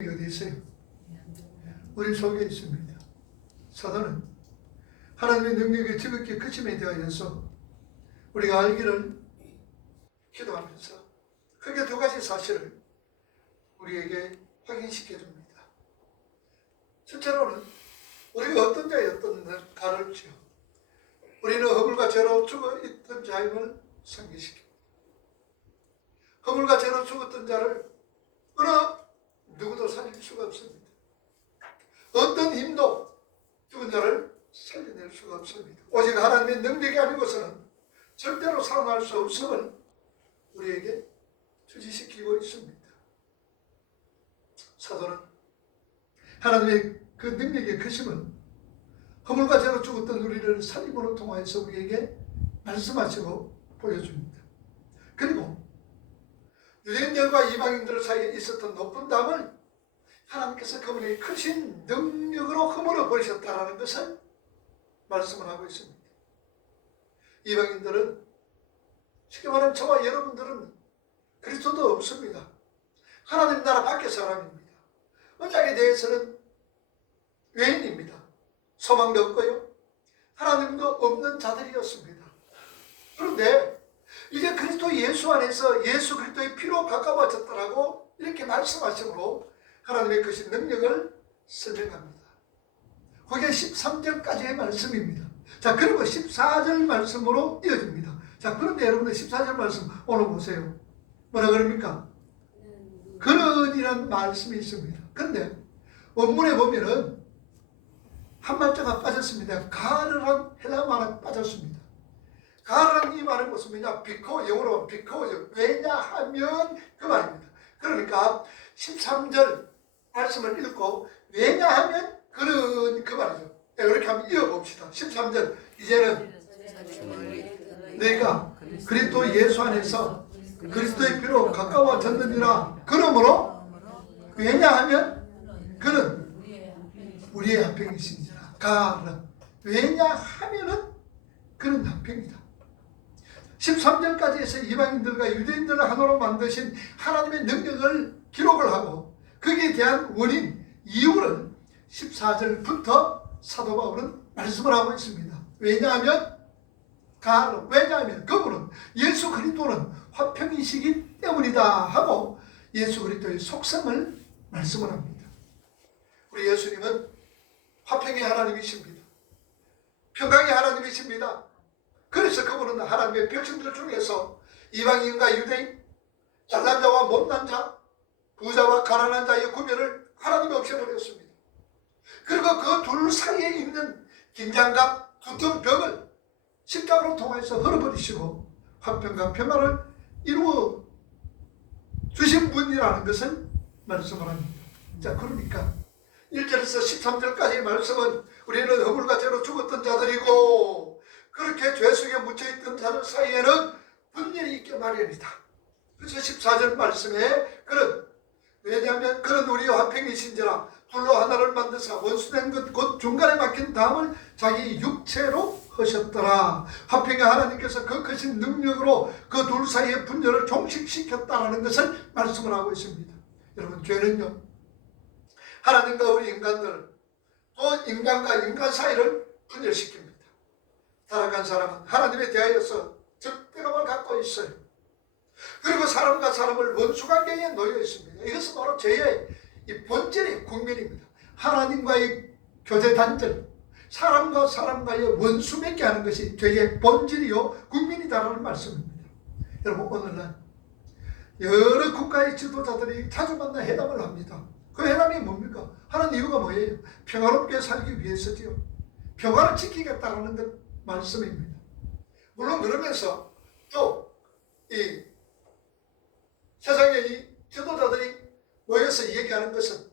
어디 있어요? 우리 속에 있습니다. 사단은 하나님의 능력이 지극히 크심에 대하여서 우리가 알기를 기도하면서 크게 두 가지 사실을 우리에게 확인시켜 줍니다. 첫째로는 우리가 어떤 자였던가를 우리는 허물과 죄로 죽어 있던 자임을 상기시킵니다. 허물과 죄로 죽었던 자를 어느 누구도 살릴 수가 없습니다. 어떤 힘도 죽은 자를 살려낼 수가 없습니다. 오직 하나님의 능력이 아니고서는 절대로 살아날 수 없음을 우리에게 주지시키고 있습니다. 사도는 하나님의 그 능력의 크심을 허물과 죄로 죽었던 우리를 살림으로 통하여서 우리에게 말씀하시고 보여줍니다. 그리고 유대인들과 이방인들 사이에 있었던 높은 담을 하나님께서 그분의 크신 능력으로 허물어 버리셨다는 것을 말씀을 하고 있습니다. 이방인들은 쉽게 말하면 저와 여러분들은 그리스도도 없습니다. 하나님 나라 밖의 사람입니다. 언약에 대해서는 외인입니다. 소망도 없고요, 하나님도 없는 자들이었습니다. 그런데 이제 그리스도 예수 안에서 예수 그리스도의 피로 가까워졌다라고 이렇게 말씀하심으로 하나님의 크신 능력을 설명합니다. 그게 13절까지의 말씀입니다. 자, 그리고 14절 말씀으로 이어집니다. 자, 그런데 여러분들 14절 말씀 오늘 보세요. 뭐라 그럽니까? 그런이라는 말씀이 있습니다. 그런데 원문에 보면은 한 말자가 빠졌습니다. 가르란 헬라 말은 빠졌습니다. 가르란 이 말은 무슨 말이냐? 비코, 영어로 비코죠. 왜냐하면 그 말입니다. 그러니까 13절 말씀을 읽고 왜냐하면 그런 그 말이죠. 이렇게 한번 이어봅시다. 13절 이제는 내가 그리스도 예수 안에서 그리스도의 피로 가까워졌느니라. 그러므로 왜냐하면 그는 우리의 한평이시니라. 가르 왜냐하면은 그는 한평이다. 13절까지 해서 이방인들과 유대인들을 하나로 만드신 하나님의 능력을 기록을 하고 거기에 대한 원인, 이유를 14절부터 사도 바울은 말씀을 하고 있습니다. 왜냐하면 왜냐하면 그분은 예수 그리스도는 화평이시기 때문이다 하고 예수 그리스도의 속성을 말씀을 합니다. 우리 예수님은 화평의 하나님이십니다. 평강의 하나님이십니다. 그래서 그분은 하나님의 백성들 중에서 이방인과 유대인, 잘난 자와 못난 자, 부자와 가난한 자의 구별을 하나님이 없애버렸습니다. 그리고 그 둘 사이에 있는 긴장감, 두터운 벽을 십자가로 통해서 헐어버리시고 화평과 평화를 이루어 주신 분이라는 것을 말씀을 합니다. 자, 그러니까 1절에서 13절까지의 말씀은 우리는 허물과 죄로 죽었던 자들이고 그렇게 죄 속에 묻혀있던 자들 사이에는 분열이 있게 마련이다. 그래서 14절 말씀에 왜냐하면 그는 우리의 화평이신지라 둘로 하나를 만드사 원수된 것 곧 중간에 막힌 담을 자기 육체로 하셨더라. 화평의 하나님께서 그 크신 능력으로 그 둘 사이의 분열을 종식시켰다라는 것을 말씀을 하고 있습니다. 여러분, 죄는요, 하나님과 우리 인간들 또 인간과 인간 사이를 분열시킵니다. 타락한 사람은 하나님에 대하여서 적대감을 갖고 있어요. 그리고 사람과 사람을 원수관계에 놓여 있습니다. 이것은 바로 죄의 이 본질의 국면입니다. 하나님과의 교제 단절, 사람과 사람과의 원수 맺게 하는 것이 죄의 본질이요 국면이다라는 말씀입니다. 여러분, 오늘날 여러 국가의 지도자들이 자주 만나 회담을 합니다. 그 회담이 뭡니까? 하는 이유가 뭐예요? 평화롭게 살기 위해서지요. 평화를 지키겠다라는 것 말씀입니다. 물론 그러면서 또 이 세상의 이 지도자들이 모여서 얘기하는 것은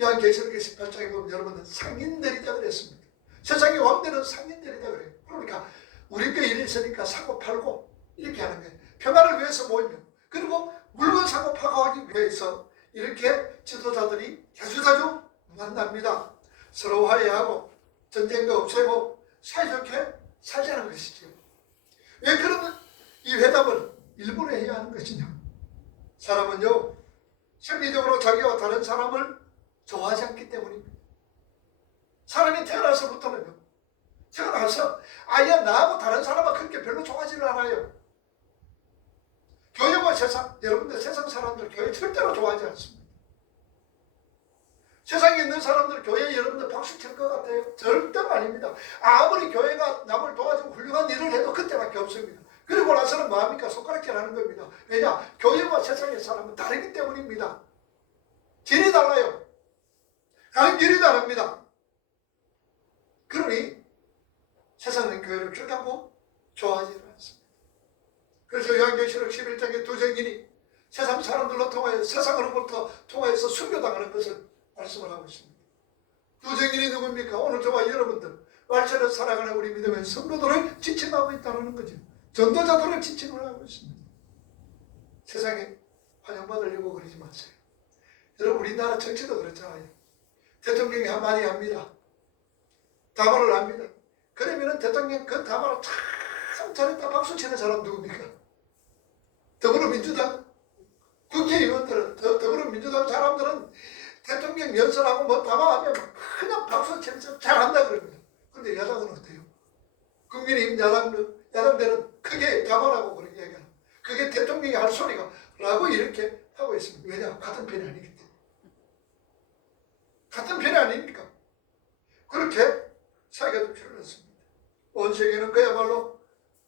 요한계시록 18장에 보면 여러분은 상인들이다 그랬습니다. 세상의 왕들은 상인들이다 그래요. 그러니까 우리께 일이 있으니까 사고 팔고 이렇게 하는 거예요. 평화를 위해서 모이며 그리고 물건 사고 파고 하기 위해서 이렇게 지도자들이 자주자주 만납니다. 서로 화해하고 전쟁도 없애고 사이좋게 살자는 것이죠. 왜 그런 이 회담을 일부러 해야 하는 것이냐? 사람은요, 심리적으로 자기와 다른 사람을 좋아하지 않기 때문입니다. 사람이 태어나서부터는요, 태어나서 아예 나하고 다른 사람은 그렇게 별로 좋아하지를 않아요. 교회와 세상, 여러분들 세상 사람들 교회 절대로 좋아하지 않습니다. 세상에 있는 사람들 교회에 여러분들 박수 칠 것 같아요? 절대로 아닙니다. 아무리 교회가 남을 도와주고 훌륭한 일을 해도 그때밖에 없습니다. 그리고 나서는 뭐합니까? 손가락질 하는 겁니다. 왜냐? 교회와 세상의 사람은 다르기 때문입니다. 길이 달라요. 가는 길이 다릅니다. 그러니 세상은 교회를 결단코 좋아하지 않습니다. 그래서 요한계시록 11장에 두 증인이 세상 사람들로 통하여 세상으로부터 통하여서 순교당하는 것을 말씀을 하고 있습니다. 두 증인이 누굽니까? 오늘 저와 여러분들 말처럼 살아가는 우리 믿음의 성도들을 지칭하고 있다는 거죠. 전도자들을 지칭을 하고 있습니다. 세상에 환영받으려고 그러지 마세요. 여러분 우리나라 정치도 그렇잖아요. 대통령이 한마디 합니다. 담화를 합니다. 그러면은 대통령 그 담화를 참 잘했다 박수 치는 사람 누굽니까? 더불어민주당 국회의원들은 더불어민주당 사람들은 대통령 연설하고 뭐 담화하면 그냥 박수 치면서 잘한다 그럽니다. 그런데 야당은 어때요? 국민의힘 야당들은 크게 담화라고 그렇게 얘기합니다. 그게 대통령이 할 소리가 라고 이렇게 하고 있습니다. 왜냐? 같은 편이 아니기 때문에. 같은 편이 아닙니까? 그렇게 사회가 필요했습니다. 온 세계는 그야말로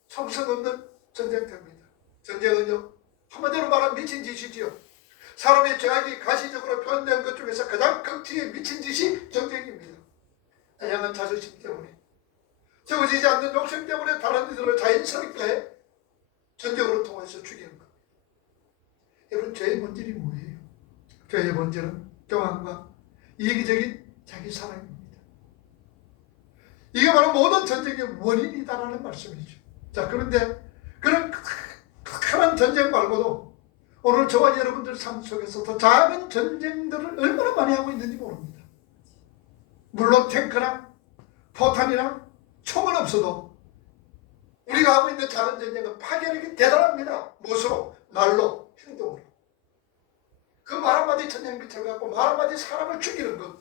총성 없는 전쟁터입니다. 전쟁은요, 한마디로 말하면 미친 짓이지요. 사람의 죄악이 가시적으로 표현된 것 중에서 가장 극치에 미친 짓이 전쟁입니다. 다양한 자존심 때문에, 채워지지 않는 욕심 때문에 다른 이들을 자연스럽게 전쟁으로 통해서 죽이는 겁니다. 여러분, 죄의 본질이 뭐예요? 죄의 본질은 교만과 이기적인 자기 사랑입니다. 이게 바로 모든 전쟁의 원인이다라는 말씀이죠. 자, 그런데 그런 큰 전쟁 말고도 오늘 저와 여러분들 삶 속에서 더 작은 전쟁들을 얼마나 많이 하고 있는지 모릅니다. 물론 탱크나 포탄이나 총은 없어도 우리가 하고 있는 작은 전쟁은 파괴력이 대단합니다. 무엇으로? 말로, 행동으로. 그 말 한마디 전쟁 빛을 갖고 말 한마디 사람을 죽이는 것,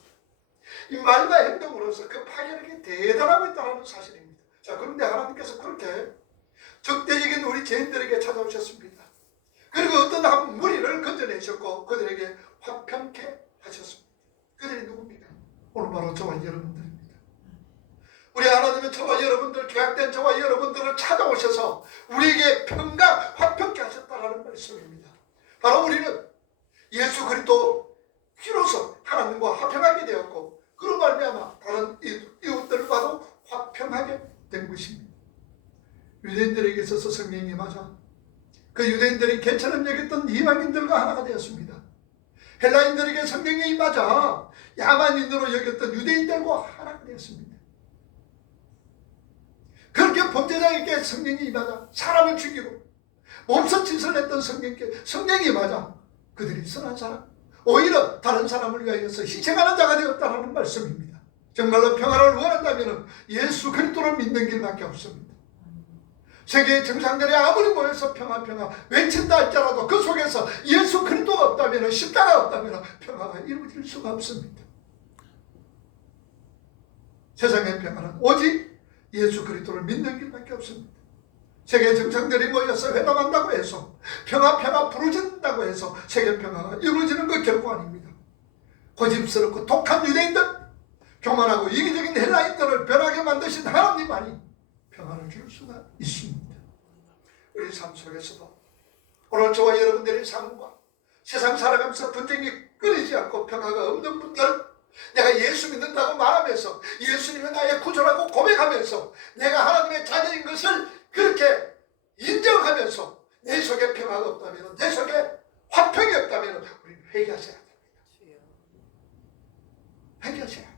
이 말과 행동으로서 그 파괴력이 대단하고 있다는 사실입니다. 자, 그런데 하나님께서 그렇게 적대적인 우리 죄인들에게 찾아오셨습니다. 그리고 어떤 한 무리를 건져내셨고 그들에게 화평케 하셨습니다. 그들이 누굽니까? 오늘 바로 저와 여러분들입니다. 우리 하나님은 저와 여러분들, 죄악된 저와 여러분들을 찾아오셔서 우리에게 평강 화평케 하셨다는 말씀입니다. 바로 우리는 예수 그리스도 피로서 하나님과 화평하게 되었고, 그런 말미암아 다른 이웃들과도 화평하게 된 것입니다. 유대인들에게 있어서 성령이 맞아 그 유대인들이 개처럼 여겼던 이방인들과 하나가 되었습니다. 헬라인들에게 성령이 맞아 야만인으로 여겼던 유대인들과 하나가 되었습니다. 그렇게 범죄자에게 성령이 맞아 사람을 죽이고 몸소 짓을 했던 성령이 맞아 그들이 선한 사람, 오히려 다른 사람을 위하여서 희생하는 자가 되었다는 말씀입니다. 정말로 평화를 원한다면 예수 그리스도를 믿는 길밖에 없습니다. 세계의 정상들이 아무리 모여서 평화 외친다 할지라도 그 속에서 예수 그리스도가 없다면, 십자가 없다면 평화가 이루어질 수가 없습니다. 세상의 평화는 오직 예수 그리스도를 믿는 길밖에 없습니다. 세계 정상들이 모여서 회담한다고 해서 평화 부르진다고 해서 세계 평화가 이루어지는 것 결코 아닙니다. 고집스럽고 독한 유대인들, 교만하고 이기적인 헬라인들을 변하게 만드신 하나님만이 평화를 줄 수가 있습니다. 우리 삶 속에서도 오늘 저와 여러분들의 삶과 세상 살아가면서 분쟁이 끊이지 않고 평화가 없는 분들, 내가 예수 믿는다고 말하면서 예수님은 나의 구주라고 고백하면서 내가 하나님의 자녀인 것을 그렇게 인정하면서 내 속에 평화가 없다면, 내 속에 화평이 없다면 우리 회개하셔야 됩니다. 회개하셔야 돼요.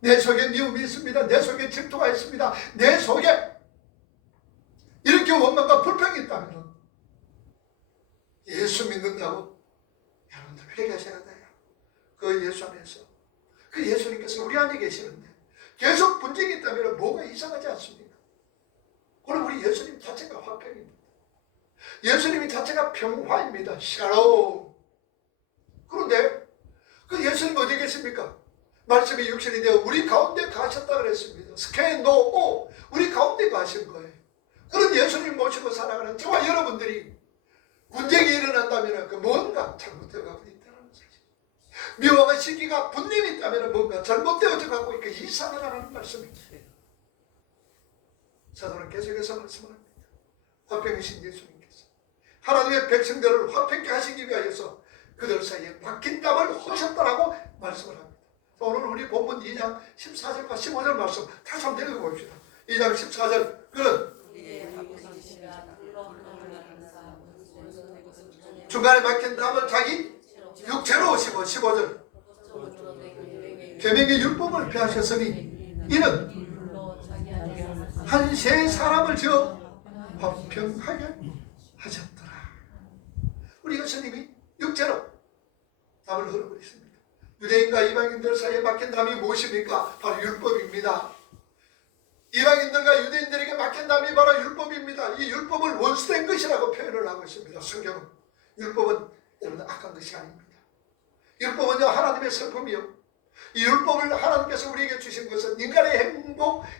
내 속에 미움이 있습니다. 내 속에 질투가 있습니다. 내 속에 이렇게 원망과 불평이 있다면 예수 믿는다고 여러분들 회개하셔야 돼요. 그 예수 안에서, 그 예수님께서 우리 안에 계시는데 계속 분쟁이 있다면 뭐가 이상하지 않습니까? 오늘 우리 예수님 자체가 화평입니다. 예수님 자체가 평화입니다. 샬롬. 그런데 그 예수님 어디 계십니까? 말씀이 육신이 되어 우리 가운데 가셨다 그랬습니다. 스케노오, 우리 가운데 가신 거예요. 그런 예수님 모시고 살아가는 저와 여러분들이 문제가 일어난다면 그 뭔가 잘못되어가고 있다는 사실. 묘와 시기가 분림이 있다면 뭔가 잘못되어져 가고 있고 이상하다는 말씀입니다. 사도는 계속해서 말씀을 합니다. 화평이신 예수님께서 하나님의 백성들을 화평케 하시기 위하여서 그들 사이에 막힌 담을 허셨다라고 말씀을 합니다. 오늘 우리 본문 2장 14절과 15절 말씀 다시 한번 읽어봅시다. 2장 14절 그는 중간에 막힌 담을 자기 육체로 오시고 15절 계명의 율법을 폐하셨으니 이는 한 세 사람을 지어 화평하게 하셨더라. 우리 예수님이 육체로 담을 흘려버렸습니다. 유대인과 이방인들 사이에 막힌 담이 무엇입니까? 바로 율법입니다. 이방인들과 유대인들에게 막힌 담이 바로 율법입니다. 이 율법을 원수된 것이라고 표현을 하고 있습니다. 성경은 율법은 여러분 악한 것이 아닙니다. 율법은요 하나님의 성품이요. 이 율법을 하나님께서 우리에게 주신 것은 인간의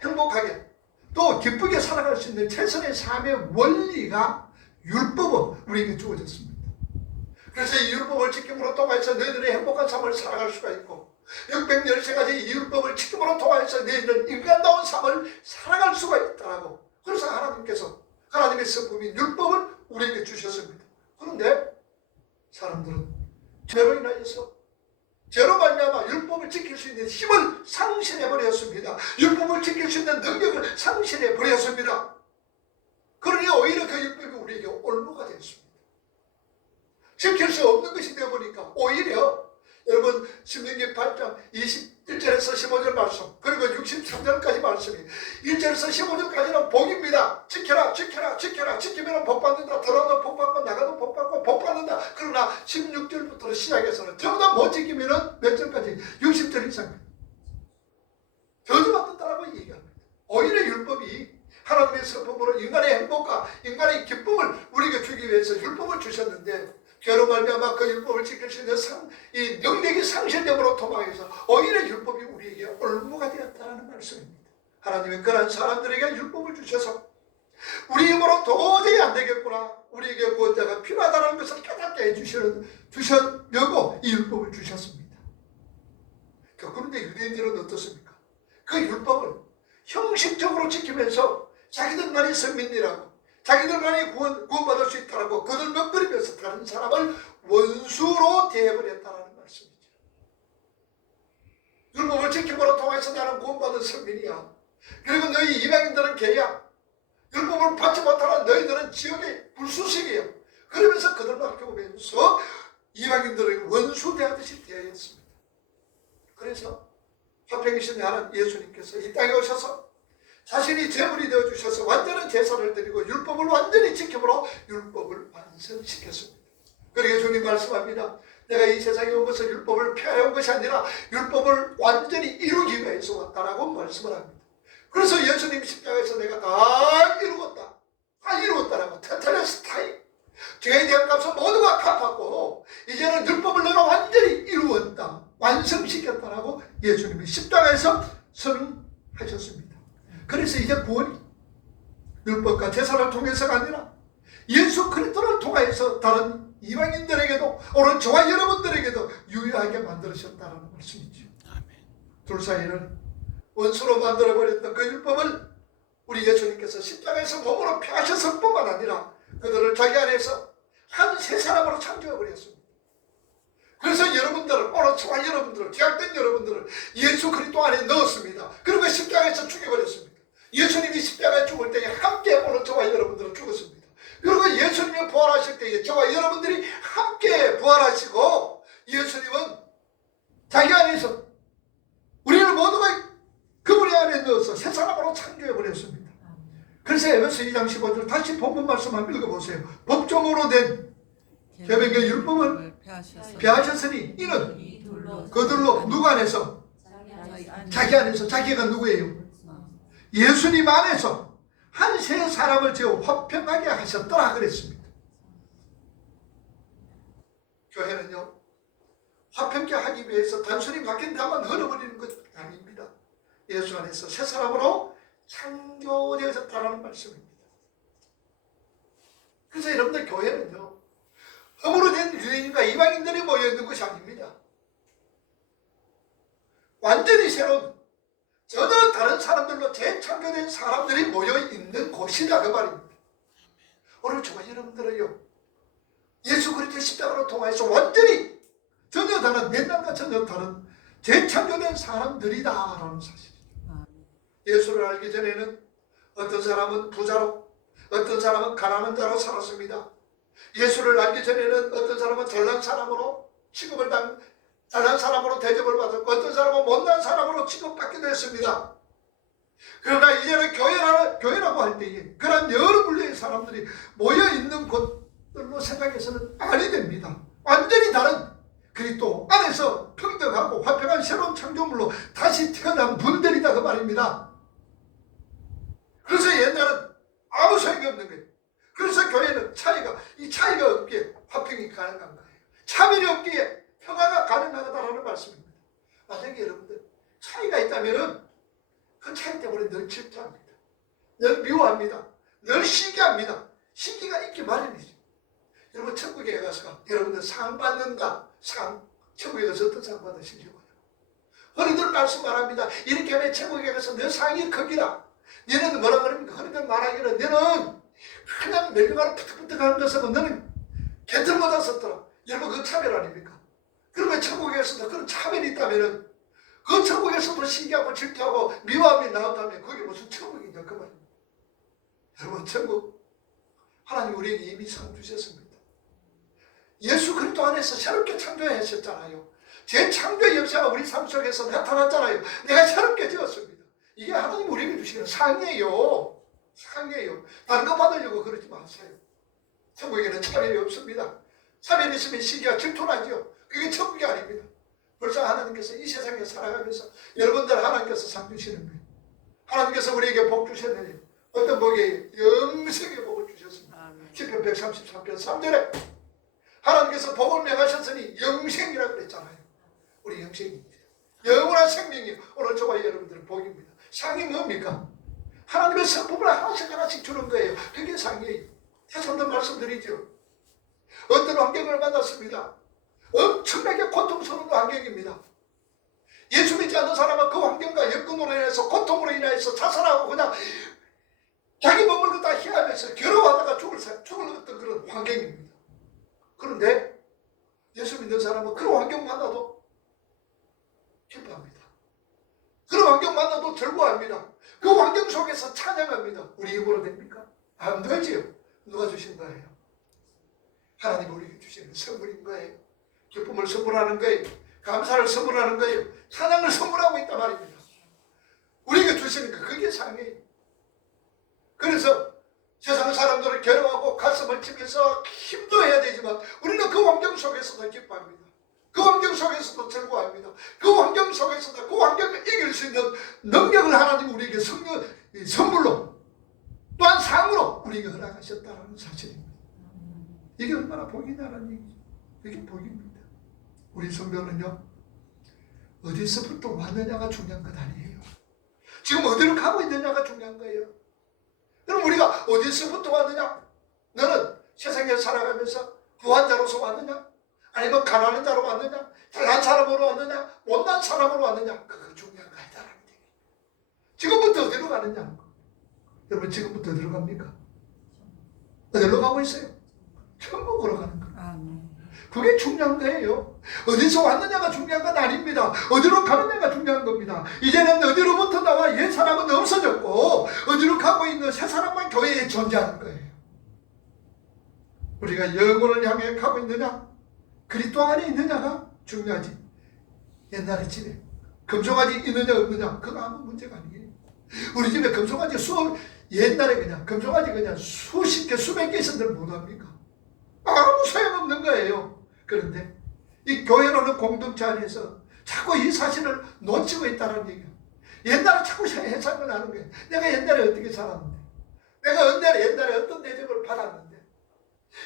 행복하게 또 기쁘게 살아갈 수 있는 최선의 삶의 원리가 율법은 우리에게 주어졌습니다. 그래서 이 율법을 지킴으로 통해서 너희들의 행복한 삶을 살아갈 수가 있고 613가지 이 율법을 지킴으로 통해서 너희들은 인간다운 삶을 살아갈 수가 있다고. 그래서 하나님께서 하나님의 성품인 율법을 우리에게 주셨습니다. 그런데 사람들은 죄로 인하여서 죄로 말미암아 율법을 지킬 수 있는 힘을 상실해버렸습니다. 율법을 지킬 수 있는 능력을 상실해버렸습니다. 그러니 오히려 그 율법이 우리에게 올무가 되었습니다. 지킬 수 없는 것이 되어보니까 오히려 여러분 신명기 8장 21절에서 15절 말씀 그리고 63절까지 말씀이 1절에서 15절까지는 복입니다. 지켜라 지켜라 지켜라 지키면 복받는다. 들어도 복받고 나가도 복받고 복받는다. 그러나 16절부터 시작해서는 전부 다 못 지키면 몇 절까지 60절 이상 저주받는다라고 얘기합니다. 오히려 율법이 하나님의 성품으로 인간의 행복과 인간의 기쁨을 우리에게 주기 위해서 율법을 주셨는데 죄로 말미암아 그 율법을 지킬 수 있는 이 능력이 상실됨으로 통하여서 오히려 율법이 우리에게 올무가 되었다는 말씀입니다. 하나님은 그런 사람들에게 율법을 주셔서 우리 힘으로 도저히 안 되겠구나, 우리에게 구원자가 필요하다는 것을 깨닫게 해주시려고 이 율법을 주셨습니다. 그런데 유대인들은 어떻습니까? 그 율법을 형식적으로 지키면서 자기들만이 선민이라고 자기들만이 구원받을 수 있다고 그들 먹거리면서 다른 사람을 원수로 대해버렸다는 말씀이죠. 율법을 지킴으로 통해서 나는 구원받은 선민이야. 그리고 너희 이방인들은 개야. 율법을 받지 못하는 너희들은 지옥의 불수식이야. 그러면서 그들만 교면서 이방인들을 원수 대하듯이 대했습니다. 그래서 화평이신 하나님 예수님께서 이 땅에 오셔서 자신이 제물이 되어주셔서 완전한 제사를 드리고 율법을 완전히 지킴으로 율법을 완성시켰습니다. 그러게 주님 말씀합니다. 내가 이 세상에 온 것은 율법을 폐하여 온 것이 아니라 율법을 완전히 이루기 위해서 왔다라고 말씀을 합니다. 그래서 예수님 십자가에서 내가 다 이루었다. 다 이루었다라고 테텔레스타이 죄에 대한 값은 모두가 갚았고 이제는 율법을 내가 완전히 이루었다. 완성시켰다라고 예수님이 십자가에서 선언하셨습니다. 그래서 이제 구원이 율법과 제사를 통해서가 아니라 예수 그리스도를 통해서 다른 이방인들에게도 오늘 저와 여러분들에게도 유효하게 만들으셨다는 말씀이죠. 둘 사이를 원수로 만들어버렸던 그 율법을 우리 예수님께서 십자가에서 몸으로 펴하셨을 뿐만 아니라 그들을 자기 안에서 한 세 사람으로 창조해버렸습니다. 그래서 여러분들을 오늘 저와 여러분들을 죄악된 여러분들을 예수 그리스도 안에 넣었습니다. 그리고 십자가에서 죽여버렸습니다. 예수님이 십자가에 죽을 때에 함께 오늘 저와 여러분들은 죽었습니다. 그리고 예수님이 부활하실 때에 저와 여러분들이 함께 부활하시고 예수님은 자기 안에서 우리를 모두가 그분의 안에 넣어서 새 사람으로 창조해버렸습니다. 그래서 에베소 2장 15절 다시 본문 말씀 한번 읽어보세요. 법정으로 된 계명의 율법을 폐하셨으니 이는 그들로 누구 안에서? 자기 안에서. 자기가 누구예요? 예수님 안에서 한 세 사람을 지어 화평하게 하셨더라 그랬습니다. 교회는요 화평케 하기 위해서 단순히 막힌 담만 흘러버리는 것 아닙니다. 예수 안에서 새 사람으로 창조되어졌다는 말씀입니다. 그래서 여러분들 교회는요, 흠으로 된 유대인과 이방인들이 모여있는 것이 아닙니다. 완전히 새로운 전혀 다른 사람들로 재창조된 사람들이 모여있는 곳이다 그 말입니다. 오늘 저와 여러분들은요, 예수 그리스도의 십자가로 통하여서 완전히 전혀 다른, 옛날과 전혀 다른 재창조된 사람들이다라는 사실이죠. 예수를 알기 전에는 어떤 사람은 부자로, 어떤 사람은 가난한 자로 살았습니다. 예수를 알기 전에는 어떤 사람은 잘난 사람으로 잘난 사람으로 대접을 받았고, 어떤 사람은 못난 사람으로 취급받기도 했습니다. 그러나 이제는 교회라고 할 때에 그런 여러 분류의 사람들이 모여있는 곳들로 생각해서는 아니 됩니다. 완전히 다른 그리스도 안에서 평등하고 화평한 새로운 창조물로 다시 태어난 분들이다 그 말입니다. 그래서 옛날은 아무 소용이 없는 거예요. 그래서 교회는 이 차이가 없기에 화평이 가능한 거예요. 차별이 없기에 평화가 가능하다라는 말씀입니다. 만약에 여러분들 차이가 있다면은 그 차이 때문에 늘 질투합니다. 늘 미워합니다. 늘 시기합니다. 시기가 있기 마련이죠. 여러분 천국에 가서 여러분들 상 받는다. 천국에 가서 어떤 상 받으시려고요? 허리들 말씀 말합니다. 이렇게 하면 천국에 가서 너 상이 크기라. 너는 뭐라 그럽니까? 허리들 말하기는 너는 그냥 멜리가를 푸득푸득 하는 것은 너는 개털보다 썼더라. 여러분 그 차별 아닙니까? 그러면 천국에서도 그런 차별이 있다면은 그 천국에서도 시기하고 질투하고 미워함이 나온다면 그게 무슨 천국이냐 그 말입니다. 여러분 천국 하나님 우리에게 이미 상 주셨습니다. 예수 그리스도 안에서 새롭게 창조하셨잖아요. 재창조의 역사가 우리 삶 속에서 나타났잖아요. 내가 새롭게 지었습니다. 이게 하나님 우리에게 주시는 상이에요. 상이에요. 다른 거 받으려고 그러지 마세요. 천국에는 차별이 없습니다. 차별이 있으면 시기가 질투나죠. 그게 천국이 아닙니다. 벌써 하나님께서 이 세상에 살아가면서 여러분들 하나님께서 상 주시는 거예요. 하나님께서 우리에게 복 주셨느냐. 어떤 복이에요? 영생의 복을 주셨습니다. 시편 133편 3절에 하나님께서 복을 명하셨으니 영생이라고 그랬잖아요. 우리 영생입니다. 영원한 생명이 오늘 저와 여러분들은 복입니다. 상이 뭡니까? 하나님의 성품을 하나씩 주는 거예요. 그게 상이에요. 다시 한번 말씀드리죠. 어떤 환경을 만났습니다. 엄청나게 고통스러운 환경입니다. 예수 믿지 않는 사람은 그 환경과 여건으로 인해서 고통으로 인해서 자살하고 그냥 자기 몸을 갖다 희하면서 괴로워하다가 죽을 어떤 그런 환경입니다. 그런데 예수 믿는 사람은 그런 환경 만나도 기뻐합니다. 그런 환경 만나도 즐거워합니다. 그 환경 속에서 찬양합니다. 우리 입으로 됩니까? 안 되지요. 누가 주신 거예요? 하나님 우리에게 주시는 선물인 거예요. 기쁨을 선물하는 거예요. 감사를 선물하는 거예요. 찬양을 선물하고 있단 말입니다. 우리에게 주시는 거 그게 상이에요. 그래서 세상 사람들을 괴로워하고 가슴을 치면서 힘도 해야 되지만 우리는 그 환경 속에서도 기뻐합니다. 그 환경 속에서도 즐거워합니다. 그 환경 속에서도 그 환경을 이길 수 있는 능력을 하나님 우리에게 선물로 또한 상으로 우리에게 허락하셨다는 사실입니다. 이게 얼마나 복이냐는 얘기죠. 이게 복입니다. 우리 성도는요, 어디서부터 왔느냐가 중요한 것 아니에요. 지금 어디로 가고 있느냐가 중요한 거예요. 그럼 우리가 어디서부터 왔느냐? 너는 세상에 살아가면서 부한 자로서 왔느냐? 아니면 가난한 자로 왔느냐? 잘난 사람으로 왔느냐? 못난 사람으로 왔느냐? 그거 중요한 거 아니다라는 얘기. 지금부터 어디로 가느냐? 여러분 지금부터 어디로 갑니까? 어디로 가고 있어요? 천국으로 가는 거예요. 그게 중요한 거예요. 어디서 왔느냐가 중요한 건 아닙니다. 어디로 가느냐가 중요한 겁니다. 이제는 어디로부터 나와 옛 사람은 없어졌고 어디로 가고 있는 새 사람만 교회에 존재하는 거예요. 우리가 영혼을 향해 가고 있느냐, 그리스도 안에 있느냐가 중요하지. 옛날에 집에 금송아지 있느냐 없느냐 그거 아무 문제가 아니에요. 우리 집에 금송아지 옛날에 그냥 금송아지 그냥 수십 개 수백 개 있었는데 못합니까? 아무 소용없는 거예요. 그런데 이 교회라는 공동체 안에서 자꾸 이 사실을 놓치고 있다는 얘기예요. 옛날에 자꾸 해석을 하는 거예요. 내가 옛날에 어떻게 살았는데, 내가 옛날에 어떤 대접을 받았는데,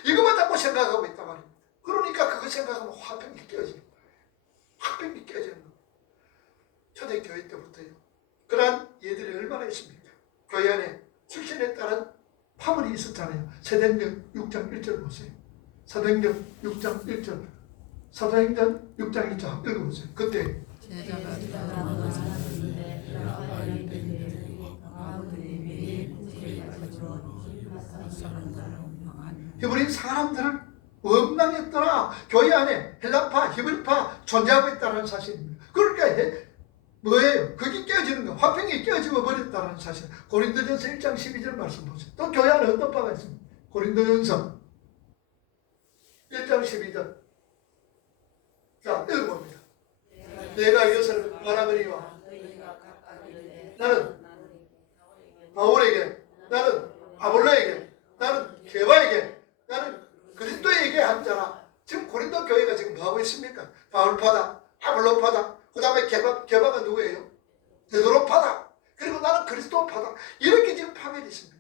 이것만 자꾸 생각하고 있단 말입니다. 그러니까 그거 생각하면 화병이 끼어지는 거예요. 화평이 깨지는 겁니다. 초대교회 때부터요. 그러한 예들이 얼마나 있습니까? 교회 안에 출신에 따른 파벌이 있었잖아요. 사도행전 6장 1절 보세요. 사도행전 6장 1절. 사도행전 6장 1절 읽어보세요. 그때 히브리 사람들을 원망했더라. 교회 안에 헬라파, 히브리파 존재하고 있다는 사실입니다. 그러니까 뭐예요? 그게 깨어지는 거. 화평이 깨어지고 버렸다는 사실. 고린도전서 1장 12절 말씀 보세요. 또 교회 안에 어떤 바가 있습니까? 고린도전서 1장 12절. 자, 읽어봅니다. 내가 이것을 말하거니와 나는 바울에게, 나는 아볼로에게, 나는 게바에게, 나는 그리스도에게 한 자라. 지금 고린도 교회가 지금 뭐 하고 있습니까? 바울파다, 아볼로파다, 그 다음에 게바가 누구예요? 베드로파다. 그리고 나는 그리스도파다. 이렇게 지금 파괴되어 있습니다.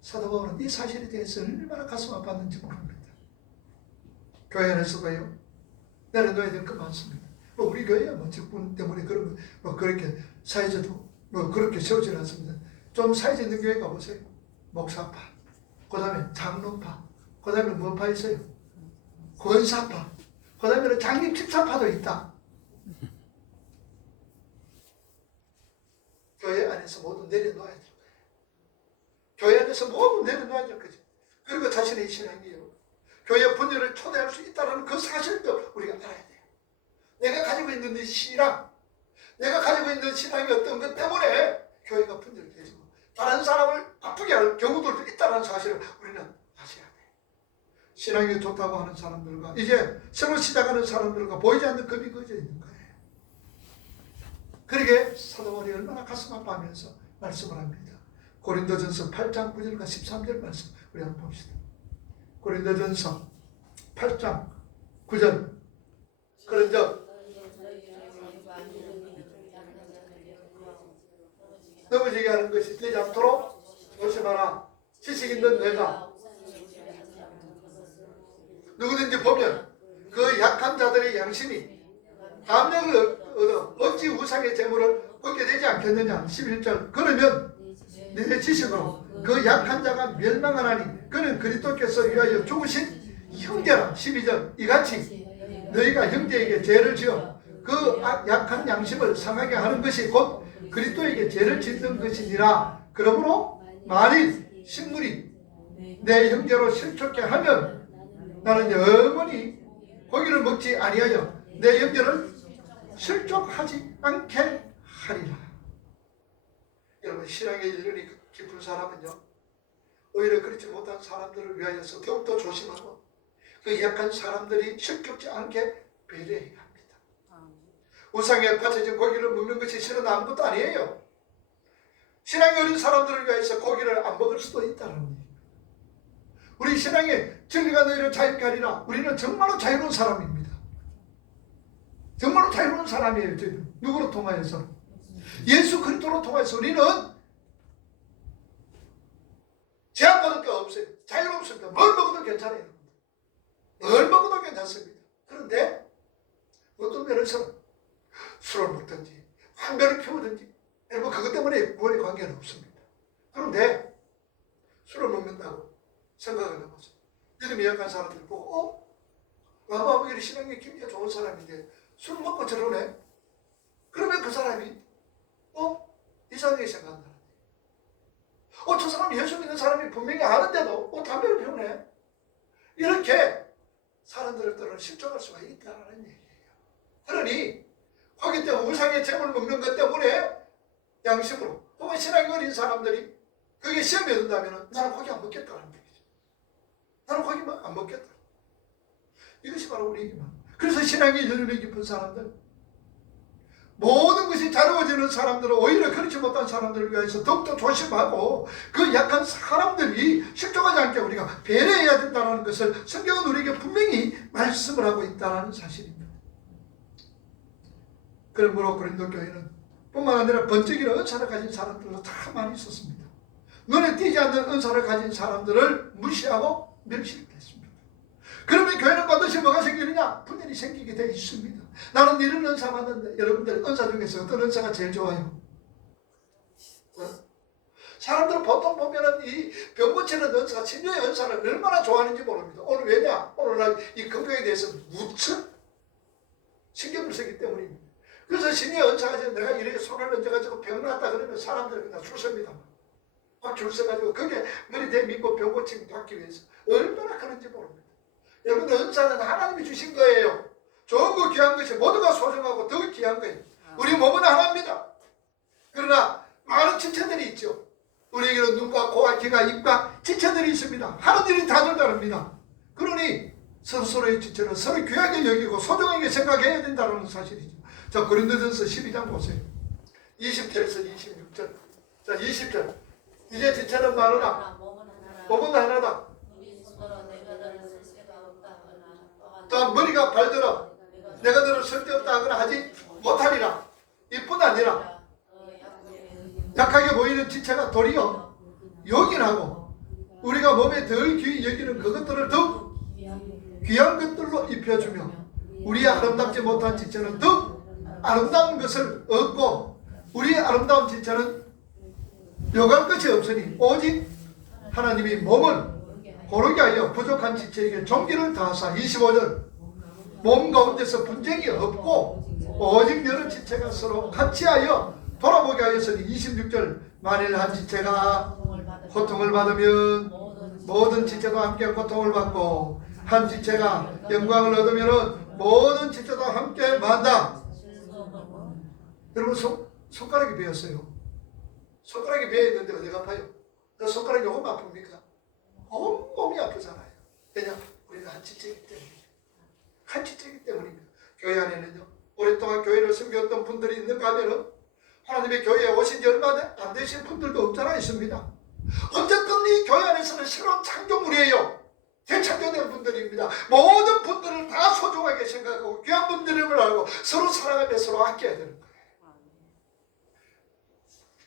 사도 바울은 이 사실에 대해서 얼마나 가슴 아팠는지 모릅니다. 교회 안에서도요, 내려놓아야 될 거 많습니다. 뭐 우리 교회야 뭐 직분 때문에 그런 뭐 그렇게 사회제도 뭐 그렇게 세우지는 않습니다. 좀 사회제 있는 교회 가보세요. 목사파, 그 다음에 장로파, 그 다음에 뭐파 있어요? 권사파, 그 다음에는 장님 집사파도 있다. 교회 안에서 모두 내려놓아야 될 거예요. 교회 안에서 모두 내려놓아야 될 거죠. 그리고 자신의 신앙이요, 교회 분열을 초래할 수 있다는 그 사실도 우리가 알아야 돼요. 내가 가지고 있는 이 신앙, 내가 가지고 있는 신앙이 어떤 것 때문에 교회가 분열되고 다른 사람을 아프게 할 경우들도 있다는 사실을 우리는 아셔야 돼요. 신앙이 좋다고 하는 사람들과 이제 새로 시작하는 사람들과 보이지 않는 급이 그어져 있는 거예요. 그러게 사도 바울이 얼마나 가슴 아파하면서 말씀을 합니다. 고린도전서 8장 9절과 13절 말씀 우리 한번 봅시다. 고린도전서 8장 9절. 그런즉 넘어지게 하는 것이 되지 않도록 조심하라. 지식 있는 내가 누구든지 보면 그 약한 자들의 양심이 감력을 얻어 어찌 우상의 재물을 얻게 되지 않겠느냐. 11절. 그러면 내 지식으로 그 약한 자가 멸망하나니 그는 그리스도께서 위하여 죽으신 형제라. 12절. 이같이 너희가 형제에게 죄를 지어 그 약한 양심을 상하게 하는 것이 곧 그리스도에게 죄를 짓는 것이니라. 그러므로 만일 식물이 내 형제로 실족해 하면 나는 영원히 고기를 먹지 아니하여 내 형제를 실족하지 않게 하리라. 여러분, 신앙의 일륜이 깊은 사람은요, 오히려 그렇지 못한 사람들을 위하여서 더욱더 조심하고 그 약한 사람들이 실족지 않게 배려해야 합니다. 우상에 바쳐진 고기를 먹는 것이 실은 아무것도 아니에요. 신앙이 어린 사람들을 위해서 고기를 안 먹을 수도 있다는 얘기입니다. 우리 신앙에 진리가 너희를 자유케 하리라. 우리는 정말로 자유로운 사람입니다. 정말로 자유로운 사람이에요. 저희는. 누구로 통하여서? 예수 그리스도로 통해서 우리는 제한받을 게 없어요. 자유롭습니다. 뭘 먹어도 괜찮아요. 뭘 먹어도 괜찮습니다. 그런데 어떤 면에서는 술을 먹든지 환별을 피우든지 뭐 그것 때문에 구원에 관계는 없습니다. 그런데 술을 먹는다고 생각을 해보세요. 믿음이 약한 사람들 보고 아버지 신앙이 굉장히 좋은 사람인데 술 먹고 저러네? 그러면 그 사람이 이상하게 생각한다. 저 사람 예수 믿는 사람이 분명히 아는데도 담배를 피우네? 이렇게 사람들을 따라 실족할 수가 있다는 얘기예요. 그러니 거기 때문에 우상의 재물 먹는 것 때문에 양심으로 혹은 신앙이 어린 사람들이 그게 시험에 든다면 나는 고기 안 먹겠다는 얘기죠. 나는 고기 안 먹겠다. 이것이 바로 우리 얘기만. 그래서 신앙이 연륜이 깊은 사람들, 모든 것이 자유로워지는 사람들은 오히려 그렇지 못한 사람들을 위해서 더욱더 조심하고 그 약한 사람들이 실족하지 않게 우리가 배려해야 된다는 것을 성경은 우리에게 분명히 말씀을 하고 있다는 사실입니다. 그러므로 고린도 교회는 뿐만 아니라 번쩍이는 은사를 가진 사람들도 참 많이 있었습니다. 눈에 띄지 않는 은사를 가진 사람들을 무시하고 멸시했습니다. 그러면 교회는 반드시 뭐가 생기느냐? 분열이 생기게 되어 있습니다. 나는 이런 은사 받는데 여러분들 은사 중에서 어떤 은사가 제일 좋아요? 사람들은 보통 보면은 이 병 고치는 은사가 치료의 은사를 얼마나 좋아하는지 모릅니다. 오늘 왜냐? 오늘날 이 건강에 대해서 무척 신경을 쓰기 때문입니다. 그래서 신의 은사가 내가 이렇게 손을 얹어가지고 병 났다 그러면 사람들은 그냥 줄 섭니다. 막 줄 서가지고 그게 머리 대밀고 병 고침 받기 위해서 얼마나 그런지 모릅니다. 여러분들 은사는 하나님이 주신 거예요. 좋은 거 귀한 것이 모두가 소중하고 더 귀한 거예요. 우리 몸은 하나입니다. 그러나 많은 지체들이 있죠. 우리에게는 눈과 코와 귀가 입과 지체들이 있습니다. 하는 일이 다들 다릅니다. 그러니 서로의 지체는 서로 귀하게 여기고 소중하게 생각해야 된다는 사실이죠. 자, 고린도전서 12장 보세요. 20절에서 26절. 자, 20절. 이제 지체는 많으나 몸은 하나다. 또 머리가 발더러 내가 너를 쓸데없다 하거나 하지 못하리라. 이뿐 아니라 약하게 보이는 지체가 도리어 요긴하고 우리가 몸에 덜 귀히 여기는 그것들을 더욱 귀한 것들로 입혀주며 우리의 아름답지 못한 지체는 더욱 아름다운 것을 얻고 우리의 아름다운 지체는 요갈 것이 없으니 오직 하나님이 몸을 고르게 하여 부족한 지체에게 종기를 다하사 25절 몸 가운데서 분쟁이 없고 오직 여러 지체가 서로 같이 하여 돌아보게 하였으니 26절 만일 한 지체가 고통을 받으면 모든 지체도 함께 고통을 받고 한 지체가 영광을 얻으면 모든 지체도 함께 만다. 여러분 손가락이 베었어요. 손가락이 베어있는데 어디가 아파요? 너 손가락 요금 아픕니까? 온몸이 아프잖아요. 왜냐? 우리는 한 지체이기 때문이죠. 한 지체이기 때문입니다. 교회 안에는요 오랫동안 교회를 섬겼던 분들이 있는가 하면은 하나님의 교회에 오신 지 얼마 안 되신 분들도 없잖아 있습니다. 어쨌든 이 교회 안에서는 새로운 창조물이에요. 재창조된 분들입니다. 모든 분들을 다 소중하게 생각하고 귀한 분들임을 알고 서로 사랑하며 서로 아껴야 되는 거예요.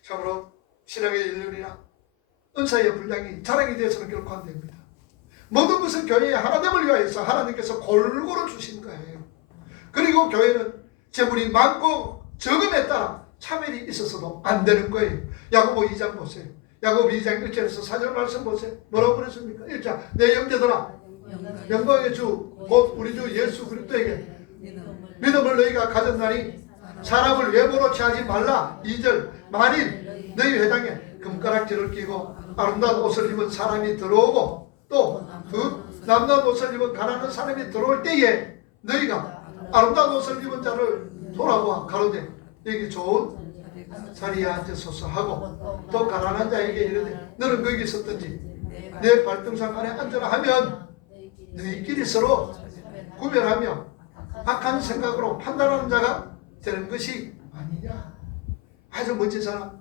참으로 신앙의 일륜이나 은사의 분량이 자랑이 되어서는 결코 안 됩니다. 모든 것은 교회의 하나됨을 위하여서 하나님께서 골고루 주신 거예요. 그리고 교회는 재물이 많고 적음에 따라 차별이 있어서도 안 되는 거예요. 야고보 2장 보세요. 야고보 2장 1절에서 4절 말씀 보세요. 뭐라고 그랬습니까? 1장 내 형제들아 영광의 주 곧 우리 주 예수 그리스도에게 믿음을 너희가 가졌나니 사람을 외모로 취하지 말라. 2절 만일 너희 회당에 금가락지를 끼고 아름다운 옷을 입은 사람이 들어오고 또 그 남다운 옷을 입은 가난한 사람이 들어올 때에 너희가 아름다운 옷을 입은 자를 돌아보아 가로되 여기 좋은 자리에 앉아서서 하고 또 가난한 자에게 이르되 너는 거기 섰든지 내 발등상 안에 앉으라 하면 너희끼리 서로 구별하며 악한 생각으로 판단하는 자가 되는 것이 아니냐. 아주 멋진 사람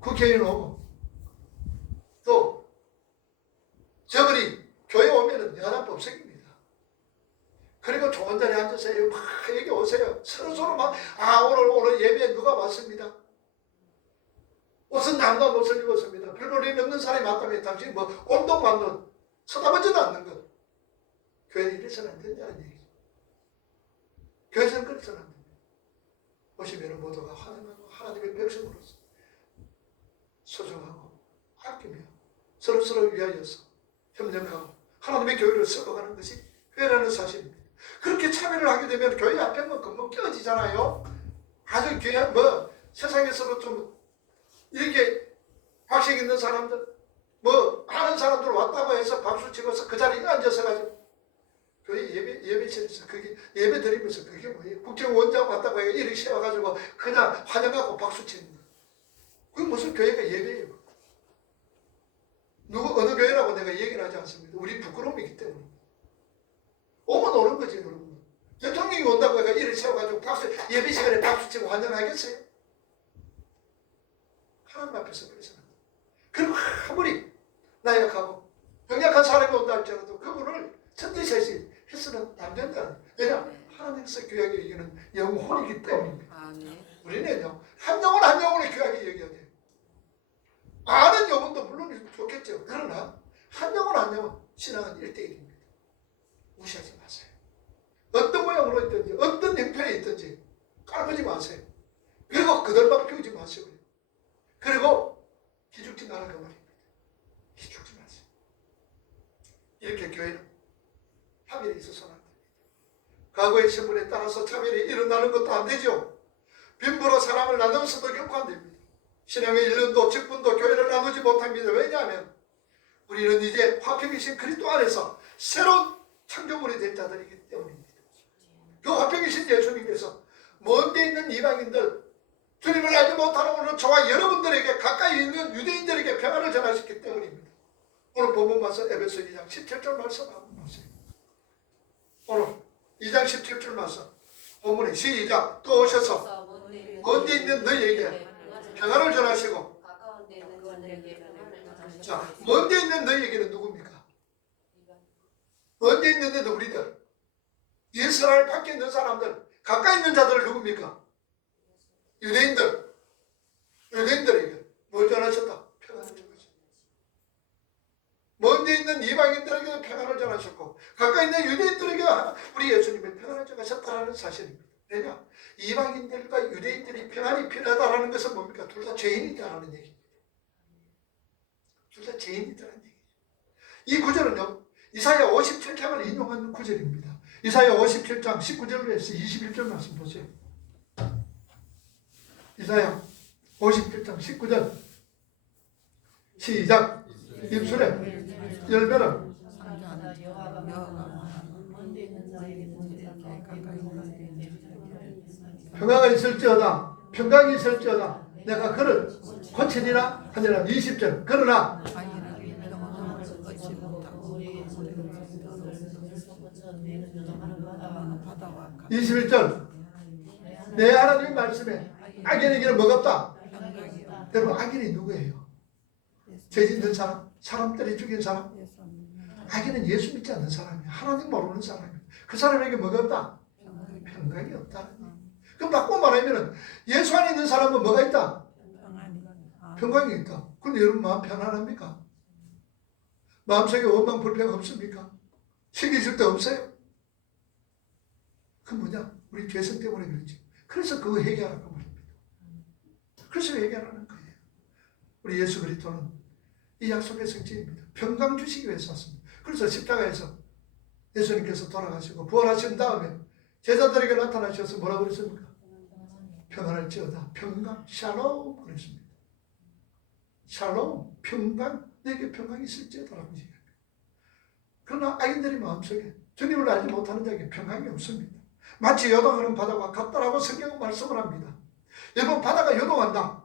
국회의원 오고 또 저번이 교회 오면은 연합법석입니다. 그리고 좋은 자리에 앉아서 막 여기 오세요. 서로 막 오늘 예배에 누가 왔습니다. 옷은 남다운 옷을 입었습니다. 별볼일 없는 사람이 왔다면 당신이 뭐 꼼동만도 쳐다보지도 않는 것. 교회는 이래서는 안 된다는 얘기죠. 교회에서는 그래서는 안 됩니다. 오시면 모두가 환영하고 하나님의 백성으로서 소중하고 아끼며 서로서로 위하여서 협력하고 하나님의 교회를 썩어가는 것이 회라는 사실입니다. 그렇게 참여를 하게 되면 교회 앞에 뭐 금방 끼어지잖아요. 아주 귀한 세상에서도 좀 이렇게 박식 있는 사람들 아는 사람들 왔다고 해서 박수 치고서 그 자리에 앉아서 가지고 교회 예배실에서 그게 예배 드리면서 그게 뭐예요? 국정원장 왔다고 해서 이렇게 세워가지고 그냥 환영하고 박수 치는 거. 그게 무슨 교회가 예배예요? 어느 교회라고 내가 얘기를 하지 않습니다. 우리 부끄러움이기 때문에. 오면 오는 거지, 여러분. 대통령이 온다고 해서 이를 세워가지고 예배 시간에 박수 치고 환영하겠어요? 하나님 앞에서 그래서는. 그리고 아무리 나약하고 병약한 사람이 온다 할지라도 그분을 천지셋이 해서는 안 된다. 왜냐? 하나님께서 귀하게 여기는 영혼이기 때문입니다. 우리는요, 한 영혼 한 영혼을 귀하게 여겨야 돼요. 많은 영혼도 물론 좋겠죠. 그러나 한 영혼 한 영혼 신앙은 1대1입니다. 무시하지 마세요. 어떤 모양으로 있든지 어떤 형편에 있든지 깔보지 마세요. 그리고 그들만 피우지 마시고요. 그리고 기죽지 말라고 말입니다. 기죽지 마세요. 이렇게 교회는 파멸이 있어서는 안 됩니다. 과거의 신분에 따라서 차별이 일어나는 것도 안 되죠. 빈부로 사람을 나누어서도 결코 안 됩니다. 신앙의 일륜도 직분도 교회를 나누지 못합니다. 왜냐하면 우리는 이제 화평이신 그리스도 안에서 새로운 창조물이 된 자들이기 때문입니다. 그 화평이신 예수님께서 먼데 있는 이방인들, 주님을 알지 못하는 오늘 저와 여러분들에게 가까이 있는 유대인들에게 평안을 전하셨기 때문입니다. 오늘 본문 말씀 에베소 2장 17절 말씀 한번 보세요. 오늘 2장 17절 말씀 본문에 시작. 또 오셔서 먼데 있는 너희에게 평안을 전하시고. 자, 먼데 있는 너희에게는 누굽니까? 먼데 있는 너희들, 우리들, 예수를 밖에 있는 사람들, 가까이 있는 자들은 누굽니까? 유대인들. 유대인들에게 뭘 전하셨다? 평안을 전하셨다. 먼데 있는 이방인들에게도 평안을 전하셨고 가까이 있는 유대인들에게 우리 예수님의 평안을 전하셨다는 사실입니다. 왜냐? 이방인들과 유대인들이 평안이 필요하다는 것은 뭡니까? 둘 다 죄인이다라는 얘기입니다. 둘 다 죄인이다라는 얘기죠. 이 구절은요, 이사야 57장을 인용한 구절입니다. 이사야 57장 19절에서 21절 말씀 보세요. 이사야 57장 19절 시작. 입술에 열매를 평강이 있을지어다. 평강이 있을지어다. 내가 그를 고치리라 하니라. 20절. 그러나 21절. 내 하나님 말씀에 악인에게는 뭐가 없다? 여러분, 악인이 누구예요? 죄 짓는 사람? 사람 때려 죽인 사람? 악인은 예수 믿지 않는 사람이에요. 하나님 모르는 사람이에요. 그 사람에게 뭐가 없다? 평강이 없다. 그럼 바꾸고 말하면 예수 안에 있는 사람은 뭐가 있다? 평강이 있다. 근데 여러분 마음 편안합니까? 마음속에 원망 불평 없습니까? 시기 줄 때 없어요? 그 뭐냐? 우리 죄성 때문에 그렇지. 그래서 그거 해결하라고 말입니다. 그래서 해결하는 거예요. 우리 예수 그리스도는 이 약속의 성취입니다. 평강 주시기 위해서 왔습니다. 그래서 십자가에서 예수님께서 돌아가시고 부활하신 다음에 제자들에게 나타나셔서 뭐라고 그랬습니까? 평안을 지어다. 평강, 샬롬 그랬습니다. 샬롬, 평강, 내게 평강이 있을지어다라고 얘기합니다. 그러나 악인들의 마음속에 주님을 알지 못하는 자에게 평강이 없습니다. 마치 요동하는 바다와 같다라고 성경은 말씀을 합니다. 여러분, 바다가 요동한다.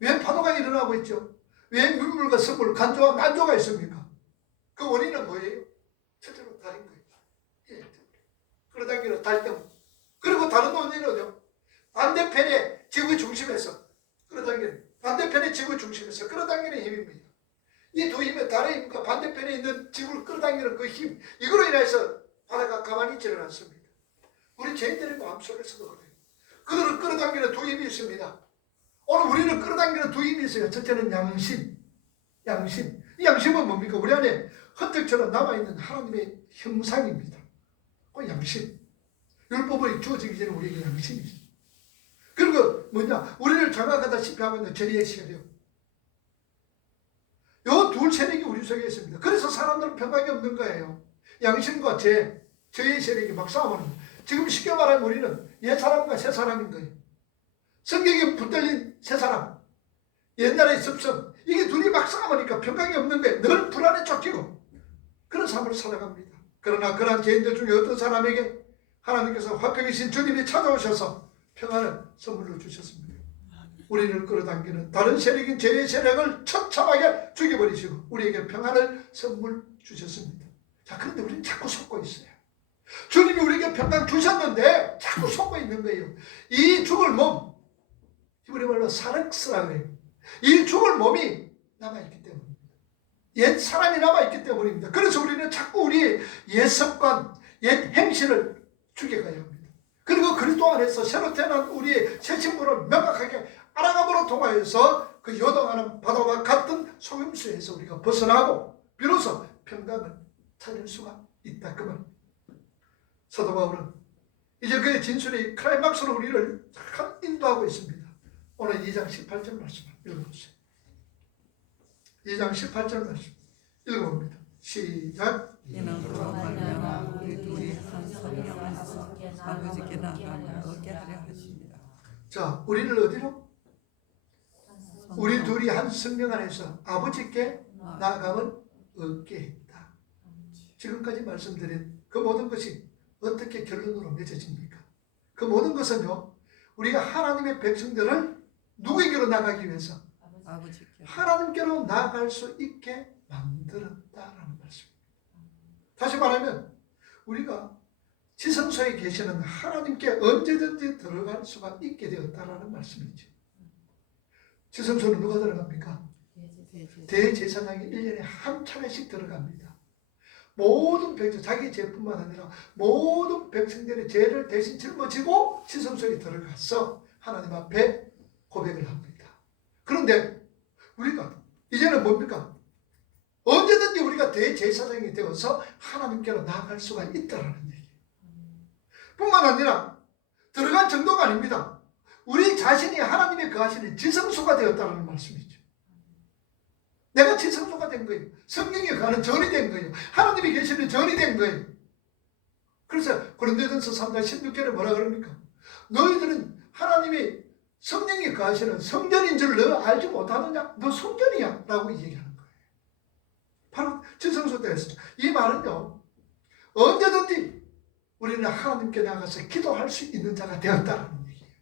왜 파도가 일어나고 있죠? 왜 물물과 샘물, 간조와 난조가 있습니까? 그 원인은 뭐예요? 첫째로 달인 거예요. 끌어당기는 달 때문에. 그리고 다른 원인은요, 반대편의 지구의 중심에서 끌어당기는, 반대편의 지구의 중심에서 끌어당기는 힘입니다. 이 두 힘의 달의 힘과 반대편에 있는 지구를 끌어당기는 그 힘, 이거로 인해서 바다가 가만히 있지는 않습니다. 우리 죄인들의 마음속에서도 그래요. 그들을 끌어당기는 두 힘이 있습니다. 오늘 우리를 끌어당기는 두 힘이 있어요. 첫째는 양심. 양심. 이 양심은 뭡니까? 우리 안에 헛적처럼 남아있는 하나님의 형상입니다. 그 양심. 율법이 주어지기 전에 우리에게 양심이 있어요. 그리고 뭐냐? 우리를 장악하다시피 하고 있는 죄의 세력. 요 둘 세력이 우리 속에 있습니다. 그래서 사람들은 평강이 없는 거예요. 양심과 죄의 세력이 막 싸우는 거예요. 지금 쉽게 말하면 우리는 옛 사람과 새 사람인 거예요. 성경에 붙들린 새 사람, 옛날의 습성, 이게 둘이 막 싸우니까 평강이 없는 거예요. 늘 불안에 쫓기고 그런 삶을 살아갑니다. 그러나 그러한 죄인들 중에 어떤 사람에게 하나님께서 화평이신 주님이 찾아오셔서 평안을 선물로 주셨습니다. 우리를 끌어당기는 다른 세력인 죄의 세력을 처참하게 죽여버리시고 우리에게 평안을 선물 주셨습니다. 자, 그런데 우리는 자꾸 속고 있어요. 주님이 우리에게 평강 주셨는데 자꾸 속고 있는 거예요. 이 죽을 몸, 히브리 말로 사륵스라고 해요. 이 죽을 몸이 남아있기 때문입니다. 옛 사람이 남아있기 때문입니다. 그래서 우리는 자꾸 우리 옛 습관, 옛 행실을 죽여가야 합니다. 그리고 그리스도 안에서 새로 태어난 우리의 새 신분을 명확하게 알아감으로 통하여서 그 요동하는 바다와 같은 속임수에서 우리가 벗어나고 비로소 평강을 찾을 수가 있다. 그 말. 사도 바울은 이제 그의 진술이 클라이막스로 우리를 참 인도하고 있습니다. 오늘 2장 18절 말씀 읽어보세요. 2장 18절 말씀 읽어봅니다. 시작. 이는 그로 말미암아 우리 둘이 한 성령 안에서 아버지께 나아가며 얻게 하려 하십니다. 자, 우리를 어디로? 우리 둘이 한 성령 안에서 아버지께 나아가면 얻게 했다. 지금까지 말씀드린 그 모든 것이 어떻게 결론으로 맺어집니까? 그 모든 것은요, 우리가 하나님의 백성들을 누구에게로 나가기 위해서? 아버지께. 하나님께로 나아갈 수 있게 만들었다라는 말씀입니다. 다시 말하면 우리가 지성소에 계시는 하나님께 언제든지 들어갈 수가 있게 되었다라는 말씀이죠. 지성소는 누가 들어갑니까? 대제사장이 1년에 한 차례씩 들어갑니다. 모든 백성, 자기 죄뿐만 아니라 모든 백성들의 죄를 대신 짊어지고 지성소에 들어가서 하나님 앞에 고백을 합니다. 그런데 우리가 이제는 뭡니까? 언제든지 우리가 대제사장이 되어서 하나님께로 나아갈 수가 있다라는 얘기예요. 뿐만 아니라 들어간 정도가 아닙니다. 우리 자신이 하나님의 거하시는 지성소가 되었다는 말씀이죠. 내가 지성소가 된 거예요. 성령이 거하는 전이 된 거예요. 하나님이 계시는 전이 된 거예요. 그래서 고린도전서 3장 16절에 뭐라 그럽니까? 너희들은 하나님이 성령이 거하시는 성전인 줄 너 알지 못하느냐? 너 성전이야 라고 얘기하는 거예요. 바로 지성소 되었습니다. 이 말은요, 언제든지 우리는 하나님께 나가서 기도할 수 있는 자가 되었다는 얘기예요.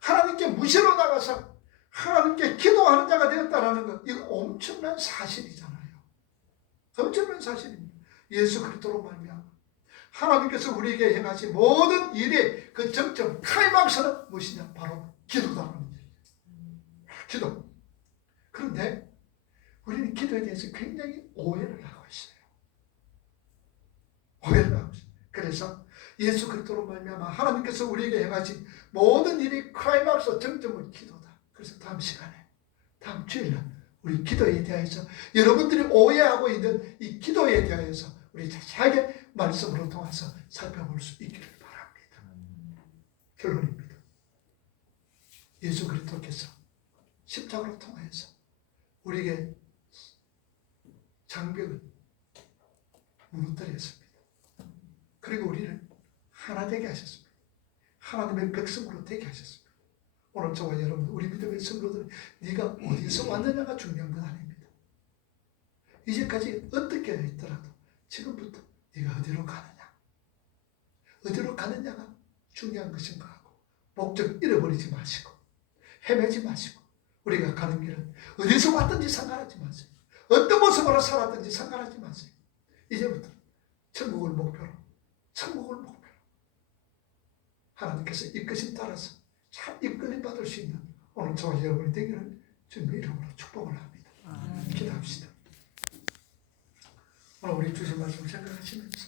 하나님께 무시로 나가서 하나님께 기도하는 자가 되었다는 것, 이거 엄청난 사실이잖아요. 엄청난 사실입니다. 예수 그리스도로 말미암아 하나님께서 우리에게 행하신 모든 일의 그 정점, 클라이막스는 무엇이냐? 바로 기도다라는 얘기예요. 기도. 그런데 우리는 기도에 대해서 굉장히 오해를 하고 있어요. 오해를 하고 있어요. 그래서 예수 그리스도로 말미암아 하나님께서 우리에게 행하신 모든 일이 클라이막스 정점은 기도다. 그래서 다음 시간에, 다음 주일날 우리 기도에 대해서 여러분들이 오해하고 있는 이 기도에 대해서 우리 자세하게 말씀으로 통해서 살펴볼 수 있기를 바랍니다. 결론입니다. 예수 그리스도께서 십자가로 통해서 우리에게 장벽을 무너뜨렸습니다. 그리고 우리를 하나 되게 하셨습니다. 하나님의 백성으로 되게 하셨습니다. 오늘 저와 여러분, 우리 믿음의 성도들, 네가 어디서 왔느냐가 중요한 건 아닙니다. 이제까지 어떻게 했더라도 지금부터 네가 어디로 가느냐, 어디로 가느냐가 중요한 것인 것 같고, 목적 잃어버리지 마시고 헤매지 마시고, 우리가 가는 길은 어디서 왔든지 상관하지 마세요. 어떤 모습으로 살았든지 상관하지 마세요. 이제부터 천국을 목표로, 천국을 목표로 하나님께서 이끄심 따라서 잘 이끌림 받을 수 있는 오늘 저와 여러분이 되기를 주님의 이름으로 축복을 합니다. 기도합시다. 오늘 우리 주신 말씀 생각하시면서